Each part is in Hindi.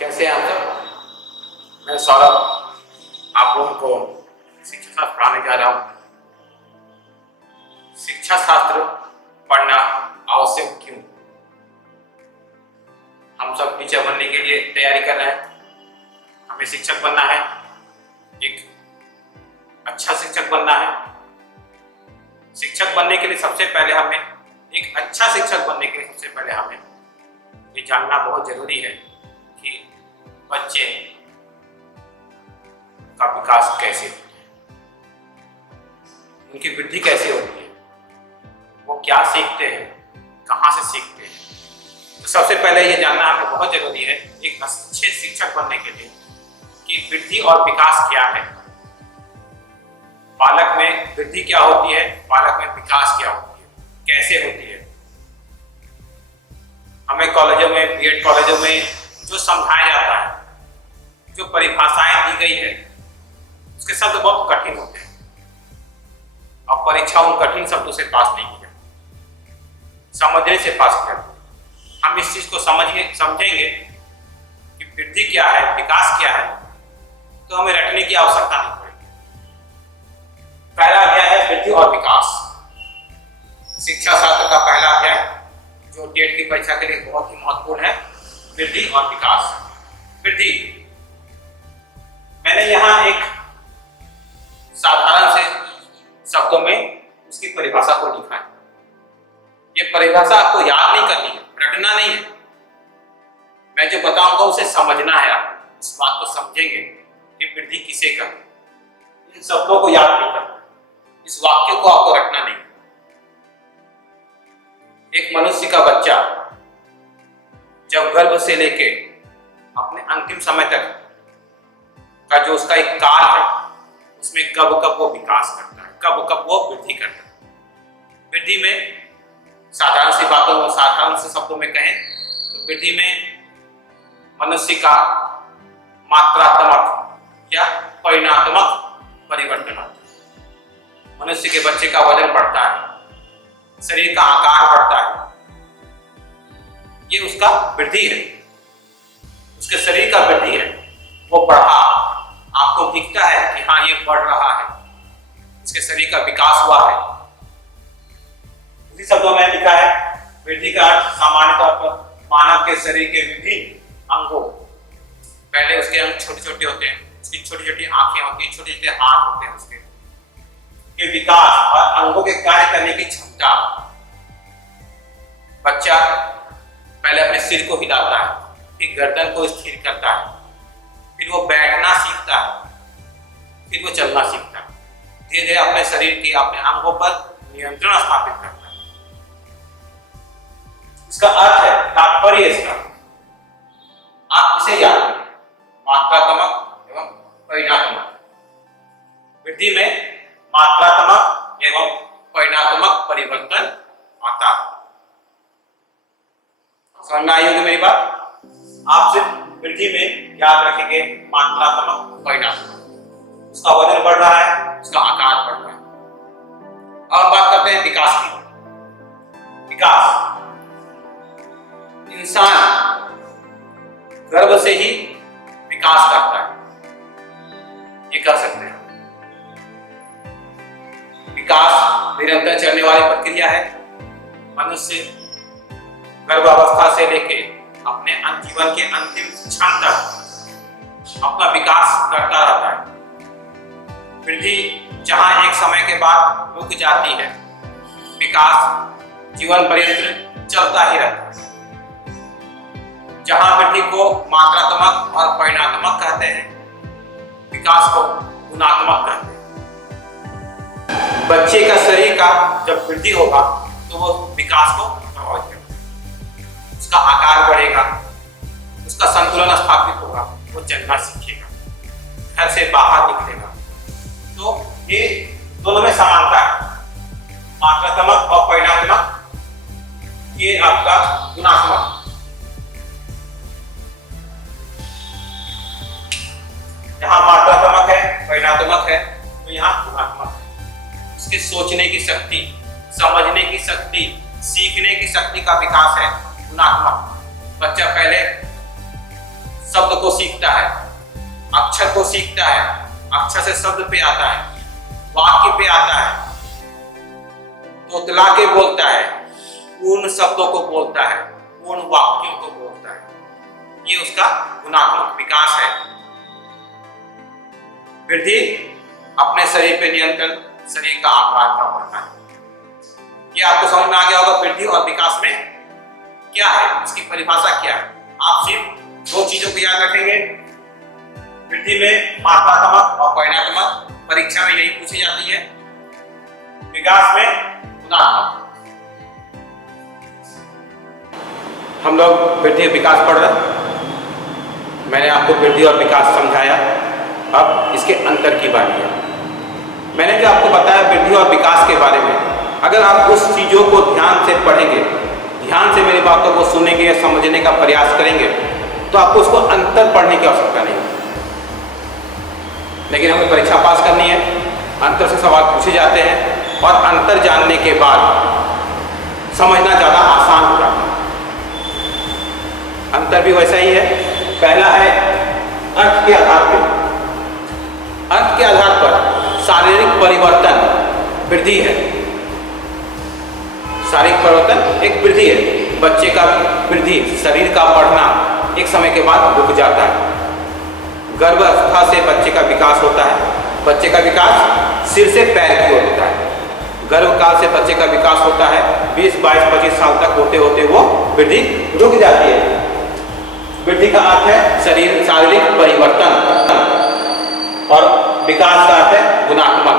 कैसे हैं आप सब। मैं सौरभ आप लोगों को शिक्षा शास्त्र पढ़ाने जा रहा हूँ। शिक्षा शास्त्र पढ़ना आवश्यक क्यों? हम सब टीचर बनने के लिए तैयारी कर रहे हैं। हमें शिक्षक बनना है, एक अच्छा शिक्षक बनना है। शिक्षक बनने के लिए सबसे पहले हमें एक अच्छा शिक्षक बनने के लिए सबसे पहले हमें ये जानना बहुत जरूरी है कि बच्चे का विकास कैसे होता है, उनकी वृद्धि कैसे होती है, वो क्या सीखते हैं, कहाँ से सीखते हैं। तो सबसे पहले ये जानना हमें बहुत जरूरी है एक अच्छे शिक्षक बनने के लिए कि वृद्धि और विकास क्या है, बालक में वृद्धि क्या होती है, बालक में विकास क्या होती है, कैसे होती है। हमें कॉलेजों में, बीएड कॉलेजों में जो समझाया जाता है, जो परिभाषाएं दी गई है, उसके शब्द बहुत कठिन होते हैं और परीक्षा उन कठिन शब्दों से पास नहीं किया, समझने से पास किया। हम इस चीज को समझेंगे कि वृद्धि क्या है, विकास क्या है, तो हमें रटने की आवश्यकता नहीं पड़ेगी। पहला अध्याय है वृद्धि और विकास। शिक्षा शास्त्र का पहला अध्याय जो टेट की परीक्षा के लिए बहुत ही महत्वपूर्ण है, वृद्धि और विकास। वृद्धि, मैंने यहाँ एक साधारण से शब्दों में उसकी परिभाषा को लिखा है। ये परिभाषा आपको याद नहीं करनी है, रटना नहीं है। मैं जो बताऊंगा उसे समझना है। आप इस बात को समझेंगे कि वृद्धि किसे कहते हैं। इन शब्दों को याद नहीं करना, इस वाक्य को आपको रटना नहीं। एक मनुष्य का बच्चा जब गर्भ से लेके अपने अंतिम समय तक का जो उसका एक काल है, उसमें कब कब वो विकास करता है, कब कब वो वृद्धि करता है। वृद्धि में साधारण सी बातों में, साधारण से शब्दों में कहें तो वृद्धि में मनुष्य का मात्रात्मक या परिणात्मक परिवर्तन होता है। मनुष्य के बच्चे का वजन बढ़ता है, शरीर का आकार बढ़ता है, ये उसका वृद्धि है, उसके शरीर का वृद्धि है। वो बढ़ा, आपको दिखता है कि हाँ ये बढ़ रहा है, इसके शरीर का विकास हुआ है। उसी शब्दों में लिखा है वृद्धि का अर्थ सामान्य तौर पर मानव के शरीर के विभिन्न अंगों, पहले उसके अंग छोटे छोटे होते हैं, उसकी छोटी छोटी आंखें होती हैं, छोटे छोटे हाथ होते हैं, उसके के विकास और अंगों के कार्य करने की क्षमता। बच्चा पहले अपने सिर को हिलाता है, फिर गर्दन को स्थिर करता है, फिर वो बैठना सीखता है, फिर वो चलना सीखता है। धीरे धीरे अपने शरीर के, अपने अंगों पर नियंत्रण स्थापित करता है। इसका अर्थ है, तात्पर्य इसका आप इसे याद करें, मात्रात्मक एवं परिणात्मक। वृद्धि में मात्रात्मक एवं परिणात्मक परिवर्तन आता है। समझ में आई होगी मेरी बात। आप सिर्फ वृद्धि में याद रखेंगे मात्रात्मक, परिणात्मक। उसका वजन बढ़ रहा है, उसका आकार बढ़ रहा है। और बात करते हैं विकास की। विकास, इंसान गर्भ से ही विकास करता है, ये कह सकते हैं। विकास निरंतर चलने वाली प्रक्रिया है। मनुष्य गर्भावस्था से लेके अपने जीवन के अंतिम क्षण तक अपना विकास करता रहता है। वृद्धि जहां एक समय के बाद रुक जाती है, विकास जीवन पर्यंत चलता ही रहता है। जहां वृद्धि को मात्रात्मक और परिणात्मक कहते हैं, विकास को गुणात्मक कहते हैं। बच्चे का शरीर का जब वृद्धि होगा तो वो विकास को प्रभावित करेगा, उसका आकार बढ़ेगा, उसका संतुलन स्थापित होगा, वो चलना सीखेगा, घर से बाहर निकलेगा। तो ये दोनों में समानता है, मात्रात्मक और परिणात्मक, ये आपका गुणात्मक। यहाँ मात्रात्मक है, परिणात्मक है, तो यहाँ गुणात्मक है। उसके सोचने की शक्ति, समझने की शक्ति, सीखने की शक्ति का विकास है गुणात्मक। बच्चा पहले शब्द सीखता है, अक्षर को सीखता है, अक्षर से शब्द पे आता है, वाक्य पे आता है, तोतला के बोलता है, पूर्ण शब्दों को बोलता है, पूर्ण वाक्यों को बोलता है। ये उसका गुणात्मक विकास है। वृद्धि अपने शरीर पे नियंत्रण, शरीर का आकार का बढ़ना है। ये आपको समझ में आ गया होगा वृद्धि और विकास में क्या है, इसकी परिभाषा क्या है। आप सिर्फ दो चीजों को याद रखेंगे, वृद्धि में मात्रात्मक और परिमाणात्मक, परीक्षा में यही पूछी जाती है। विकास में गुणात्मक। हम लोग वृद्धि और विकास पढ़ रहे हैं। मैंने आपको वृद्धि और विकास समझाया, अब इसके अंतर की बारी है। मैंने जो आपको बताया वृद्धि और विकास के बारे में, अगर आप उस चीजों को ध्यान से पढ़ेंगे, ध्यान से मेरी बातों को सुनेंगे या समझने का प्रयास करेंगे, तो आपको उसको अंतर पढ़ने की आवश्यकता नहीं। लेकिन हमें परीक्षा पास करनी है, अंतर से सवाल पूछे जाते हैं और अंतर जानने के बाद समझना ज्यादा आसान हो जाता है। अंतर भी वैसा ही है। पहला है अर्थ के आधार पर। अर्थ के आधार पर शारीरिक परिवर्तन वृद्धि है। शारीरिक परिवर्तन एक वृद्धि है। बच्चे का वृद्धि, शरीर का बढ़ना एक समय के बाद रुक जाता है। गर्भावस्था से बच्चे का विकास होता है। बच्चे का विकास सिर से पैर की ओर होता है। गर्भकाल से बच्चे का विकास होता है। 20, 22, 25 साल तक होते होते वो वृद्धि रुक जाती है। वृद्धि का अर्थ है शरीर, शारीरिक परिवर्तन, और विकास का अर्थ है गुणात्मक।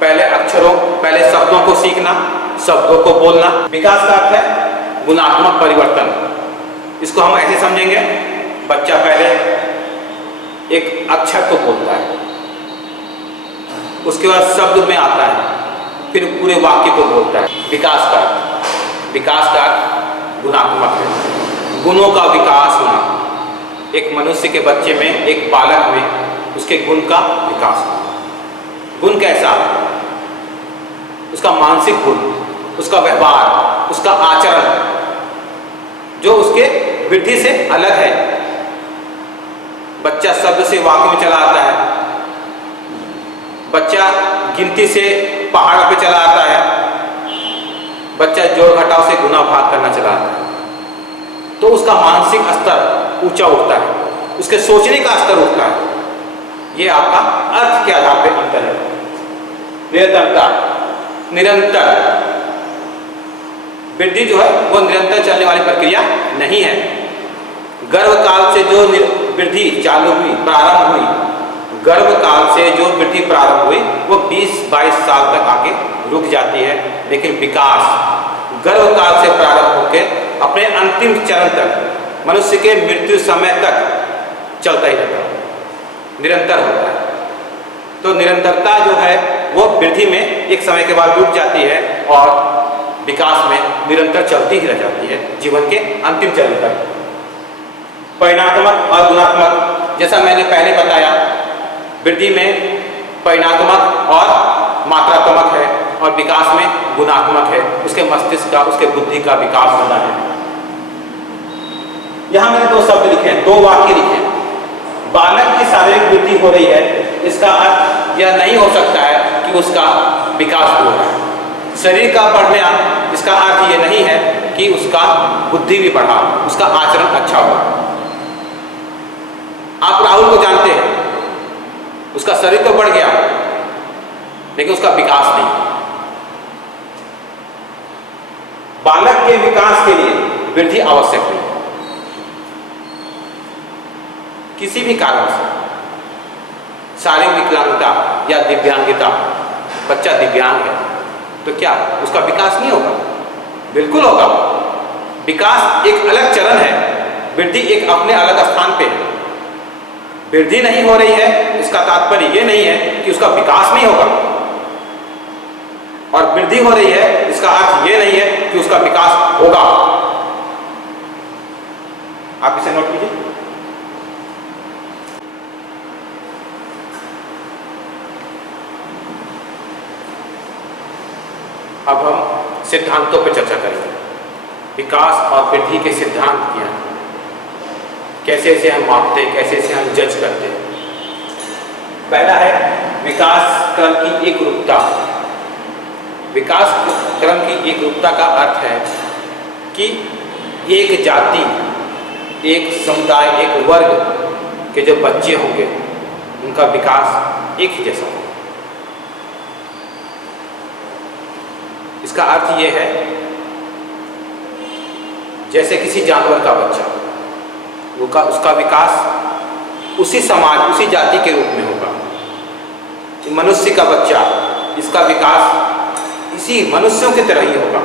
पहले अक्षरों, पहले शब्दों को सीखना, शब्दों को बोलना। विकास का अर्थ है गुणात्मक परिवर्तन। इसको हम ऐसे समझेंगे, बच्चा पहले एक अक्षर को बोलता है, उसके बाद शब्द में आता है, फिर पूरे वाक्य को बोलता है। विकास का गुणात्मक है, गुणों का विकास होना। एक मनुष्य के बच्चे में, एक बालक में उसके गुण का विकास होना। गुण कैसा? उसका मानसिक गुण, उसका व्यवहार, उसका आचरण, जो उसके वृद्धि से अलग है। बच्चा शब्द से वाक्य में चला आता है, बच्चा गिनती से पहाड़ पे चला आता है, बच्चा जोड़ घटाव से गुना भाग करना चला आता है। तो उसका मानसिक स्तर ऊंचा उठता है, उसके सोचने का स्तर उठता है। ये आपका अर्थ के आधार पर अंतर है। निरंतरता, निरंतर वृद्धि जो है वो निरंतर चलने वाली प्रक्रिया नहीं है। गर्भकाल से जो वृद्धि चालू हुई, प्रारंभ हुई, गर्भकाल से जो वृद्धि प्रारंभ हुई वो 20-22 साल तक आगे रुक जाती है। लेकिन विकास गर्भकाल से प्रारंभ होकर अपने अंतिम चरण तक, मनुष्य के मृत्यु समय तक चलता ही रहता है, निरंतर होता है। तो निरंतरता जो है वो वृद्धि में एक समय के बाद रुक जाती है और विकास में निरंतर चलती ही रह जाती है जीवन के अंतिम चरण तक। परिणात्मक और गुणात्मक, जैसा मैंने पहले बताया, वृद्धि में परिणात्मक और मात्रात्मक है और विकास में गुणात्मक है। उसके मस्तिष्क का, उसके बुद्धि का विकास होता है। यहां मैंने दो शब्द लिखे हैं, दो वाक्य लिखे हैं। बालक की शारीरिक वृद्धि हो रही है, इसका अर्थ यह नहीं हो सकता है कि उसका विकास हो रहा है। शरीर का बढ़ना, इसका अर्थ यह नहीं है कि उसका बुद्धि भी बढ़ा, उसका आचरण अच्छा हुआ। आप राहुल को जानते हैं, उसका शरीर तो बढ़ गया लेकिन उसका विकास नहीं। बालक के विकास के लिए वृद्धि आवश्यक है। किसी भी कारण से शारीरिक विकलांगता या दिव्यांगता, बच्चा दिव्यांग है तो क्या उसका विकास नहीं होगा? बिल्कुल होगा। विकास एक अलग चरण है, वृद्धि एक अपने अलग स्थान पे है। वृद्धि नहीं हो रही है इसका तात्पर्य यह नहीं है कि उसका विकास नहीं होगा, और वृद्धि हो रही है इसका अर्थ यह नहीं है कि उसका विकास होगा। आप इसे नोट कीजिए। अब हम सिद्धांतों पर चर्चा करेंगे। विकास और वृद्धि के सिद्धांत क्या हैं? कैसे इसे हम मापते हैं, कैसे इसे हम जज करते हैं। पहला है विकास क्रम की एक रूपता। विकास क्रम की एक रूपता का अर्थ है कि एक जाति, एक समुदाय, एक वर्ग के जो बच्चे होंगे उनका विकास एक ही जैसा होगा। इसका अर्थ ये है जैसे किसी जानवर का बच्चा, उसका विकास उसी समाज, उसी जाति के रूप में होगा। मनुष्य का बच्चा, इसका विकास इसी मनुष्यों की तरह ही होगा।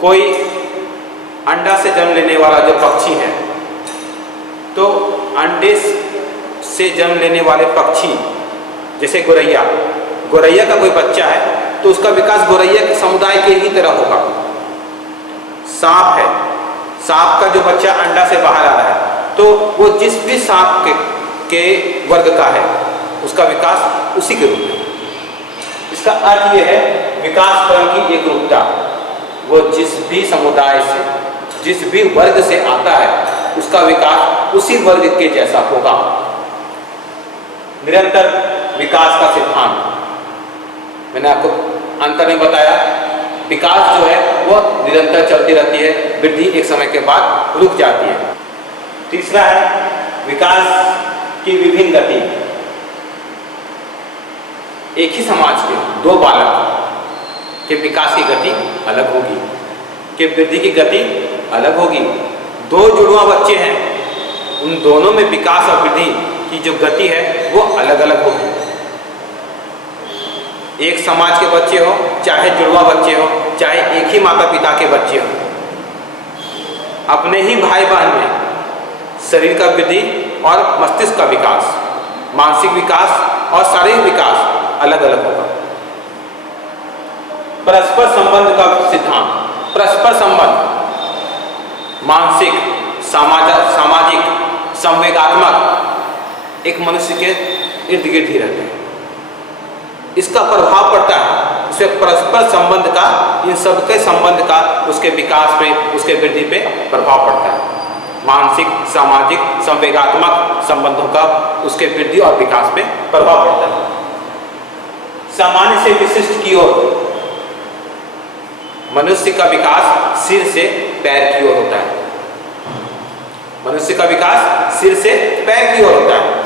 कोई अंडा से जन्म लेने वाला जो पक्षी है, तो अंडे से जन्म लेने वाले पक्षी जैसे गोरैया, गोरैया का कोई बच्चा है तो उसका विकास गोरैया के समुदाय के ही तरह होगा। सांप है, सांप का जो बच्चा अंडा से बाहर आ रहा है तो वो जिस भी सांप के वर्ग का है उसका विकास उसी के रूप में। इसका अर्थ ये है विकास क्रम की एक रूपता। वो जिस भी समुदाय से, जिस भी वर्ग से आता है उसका विकास उसी वर्ग के जैसा होगा। निरंतर विकास का सिद्धांत मैंने आपको अंतर में बताया। विकास जो है वो निरंतर चलती रहती है, वृद्धि एक समय के बाद रुक जाती है। तीसरा है विकास की विभिन्न गति। एक ही समाज के दो बालक के विकास की गति अलग होगी, के वृद्धि की गति अलग होगी। दो जुड़वा बच्चे हैं, उन दोनों में विकास और वृद्धि की जो गति है वो अलग अलग होगी। एक समाज के बच्चे हो, चाहे जुड़वा बच्चे हो, चाहे एक ही माता पिता के बच्चे हो, अपने ही भाई बहन में शरीर का वृद्धि और मस्तिष्क का विकास, मानसिक विकास और शारीरिक विकास अलग अलग होगा। परस्पर संबंध का सिद्धांत। परस्पर संबंध मानसिक, सामाजिक, संवेगात्मक एक मनुष्य के इर्द गिर्द ही रहते हैं। इसका प्रभाव पड़ता है, इससे परस्पर संबंध का, इन सबके संबंध का उसके विकास पे, उसके वृद्धि पे प्रभाव पड़ता है। मानसिक, सामाजिक, संवेगात्मक संबंधों का उसके वृद्धि और विकास पे प्रभाव पड़ता है। सामान्य से विशिष्ट की ओर मनुष्य का विकास सिर से पैर की ओर होता है। मनुष्य का विकास सिर से पैर की ओर होता है।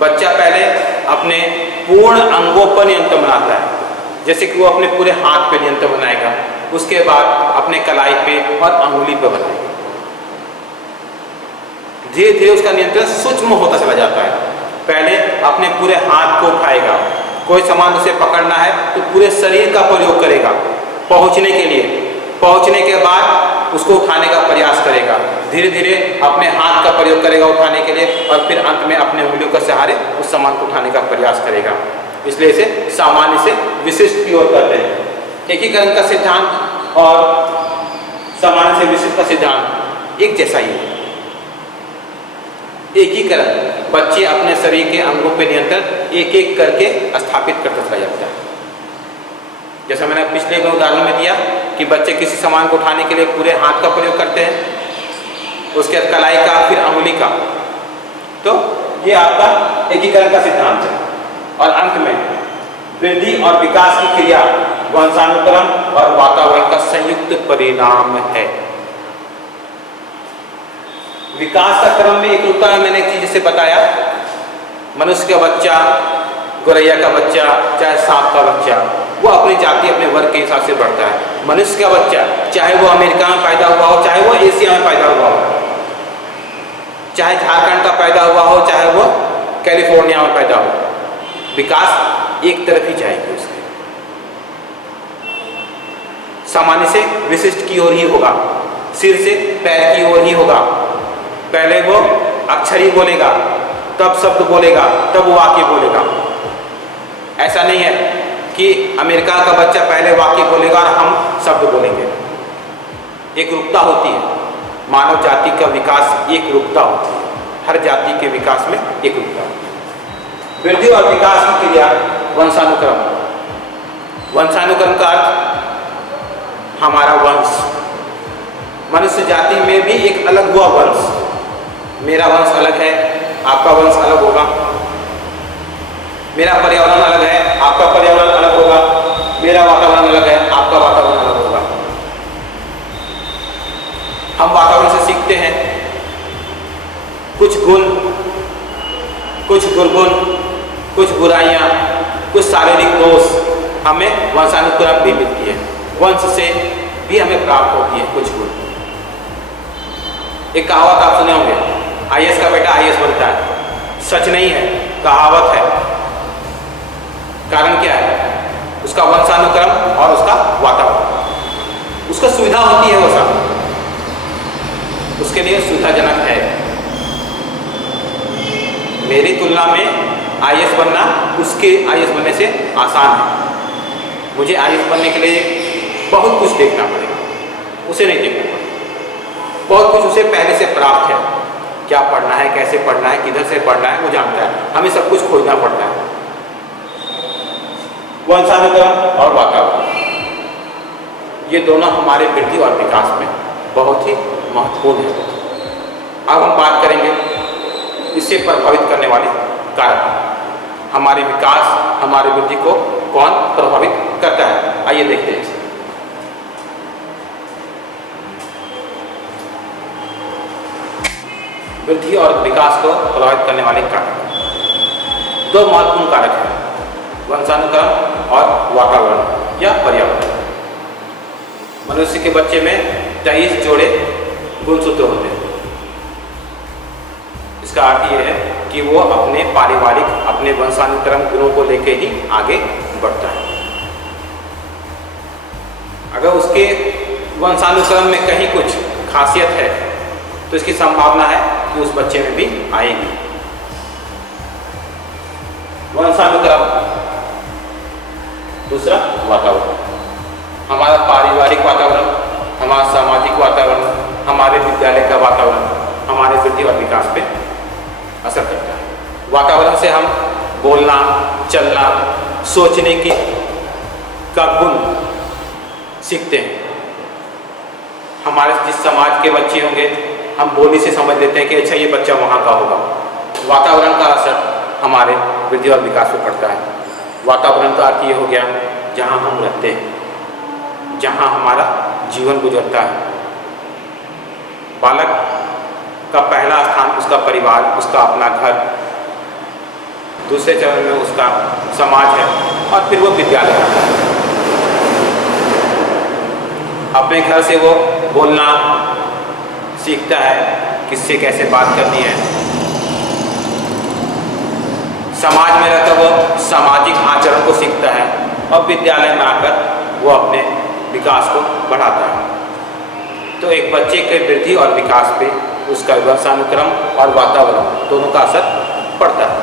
बच्चा पहले अपने पूर्ण अंगों पर नियंत्रण बनाता है, जैसे कि वो अपने पूरे हाथ पे नियंत्रण बनाएगा, उसके बाद अपने कलाई पे और अंगुली पे बनाएगा। धीरे धीरे उसका नियंत्रण सूक्ष्म होता चला जाता है। पहले अपने पूरे हाथ को उठाएगा, कोई सामान उसे पकड़ना है तो पूरे शरीर का प्रयोग करेगा पहुंचने के लिए। पहुंचने के बाद उसको उठाने का प्रयास करेगा, धीरे धीरे अपने हाथ का प्रयोग करेगा उठाने के लिए, और फिर अंत में अपने उंगलियों के सहारे उस सामान को उठाने का प्रयास करेगा। इसलिए इसे सामान्य से विशिष्ट की ओर करते हैं। एकीकरण का सिद्धांत और सामान्य से विशिष्ट का सिद्धांत एक जैसा ही है। एकीकरण, बच्चे अपने शरीर के अंगों पर नियंत्रण एक एक करके स्थापित करता चला जाता है। जैसा मैंने पिछले के उदाहरण में दिया कि बच्चे किसी सामान को उठाने के लिए पूरे हाथ का प्रयोग करते हैं, उसके बाद कलाई का, फिर अंगुली का। तो ये आपका एकीकरण का सिद्धांत है। और अंत में वृद्धि और विकास की क्रिया वंशानुक्रम और वातावरण का संयुक्त परिणाम है। विकास का क्रम में एक रूपता है, मैंने एक चीज जैसे बताया, मनुष्य का बच्चा, गोरैया का बच्चा, चाहे सांप का बच्चा, वो अपनी जाति, अपने वर्ग के हिसाब से बढ़ता है। मनुष्य का बच्चा, चाहे वो अमेरिका में पैदा हुआ हो, चाहे वो एशिया में पैदा हुआ हो, चाहे झारखंड का पैदा हुआ हो, चाहे वो कैलिफोर्निया में पैदा हो, विकास एक तरफ ही जाएगी उसके। सामान्य से विशिष्ट की ओर ही होगा, सिर से पैर की ओर ही होगा। पहले वो अक्षर ही बोलेगा, तब शब्द बोलेगा, तब वो वाक्य बोलेगा। ऐसा नहीं है कि अमेरिका का बच्चा पहले वाक्य बोलेगा और हम शब्द बोलेंगे। एक रूपता होती है, मानव जाति का विकास एक रूपता होती है, हर जाति के विकास में एक रूपता होती है। वृद्धि और विकास की क्रिया वंशानुक्रम। वंशानुक्रम का अर्थ हमारा वंश, मनुष्य जाति में भी एक अलग हुआ वंश, मेरा वंश अलग है, आपका वंश अलग होगा। मेरा पर्यावरण अलग है, आपका पर्यावरण अलग होगा। मेरा वातावरण अलग है, आपका वातावरण अलग होगा। हम वातावरण से सीखते हैं कुछ गुण, कुछ दुर्गुण, कुछ बुराइयां, कुछ शारीरिक दोष हमें वंशानुक्रम भी मिलती है। वंश से भी हमें प्राप्त होती है कुछ गुण। एक कहावत आप सुने होंगे, आईएएस का बेटा आईएएस बनता है। सच नहीं है, कहावत है। कारण क्या है? उसका वंशानुक्रम और उसका वातावरण। उसको सुविधा होती है वो सब, उसके लिए सुविधाजनक है। मेरी तुलना में आईएएस बनना उसके आईएएस बनने से आसान है। मुझे आईएएस बनने के लिए बहुत कुछ देखना पड़ेगा, उसे नहीं देखना पड़ेगा। बहुत कुछ उसे पहले से प्राप्त है। क्या पढ़ना है, कैसे पढ़ना है, किधर से पढ़ना है, वो जानता है। हमें सब कुछ खोजना पड़ता है। वंशानुक्रम और वातावरण, ये दोनों हमारे वृद्धि और विकास में बहुत ही महत्वपूर्ण है। अब हम बात करेंगे इससे प्रभावित करने वाले कारक। हमारे विकास, हमारे वृद्धि को कौन प्रभावित करता है, आइए देखते हैं। वृद्धि और विकास को प्रभावित करने वाले कारक, दो महत्वपूर्ण कारक हैं, वंशानुक्रम और वातावरण या पर्यावरण। मनुष्य के बच्चे में 23 जोड़े गुणसूत्र होते हैं। इसका अर्थ यह है कि वो अपने पारिवारिक, अपने वंशानुक्रम गुणों को लेकर ही आगे बढ़ता है। अगर उसके वंशानुक्रम में कहीं कुछ खासियत है तो इसकी संभावना है कि उस बच्चे में भी आएगी। वंशानुक्रम, दूसरा वातावरण। हमारा पारिवारिक वातावरण, हमारा सामाजिक वातावरण, हमारे विद्यालय का वातावरण हमारे वृद्धि और विकास पे असर करता है। वातावरण से हम बोलना, चलना, सोचने की का गुण सीखते हैं। हमारे जिस समाज के बच्चे होंगे, हम बोली से समझ लेते हैं कि अच्छा ये बच्चा वहाँ का होगा। वातावरण का असर हमारे वृद्धि और विकास पे पड़ता है। वातावरण का अर्थ ये हो गया जहाँ हम रहते हैं, जहाँ हमारा जीवन गुजरता है। बालक का पहला स्थान उसका परिवार, उसका अपना घर, दूसरे चरण में उसका समाज है और फिर वो विद्यालय आता है। अपने घर से वो बोलना सीखता है, किससे कैसे बात करनी है। समाज में रहकर वो सामाजिक आचरण को सीखता है और विद्यालय में आकर वो अपने विकास को बढ़ाता है। तो एक बच्चे के वृद्धि और विकास पे उसका वंशानुक्रम और वातावरण दोनों का असर पड़ता है।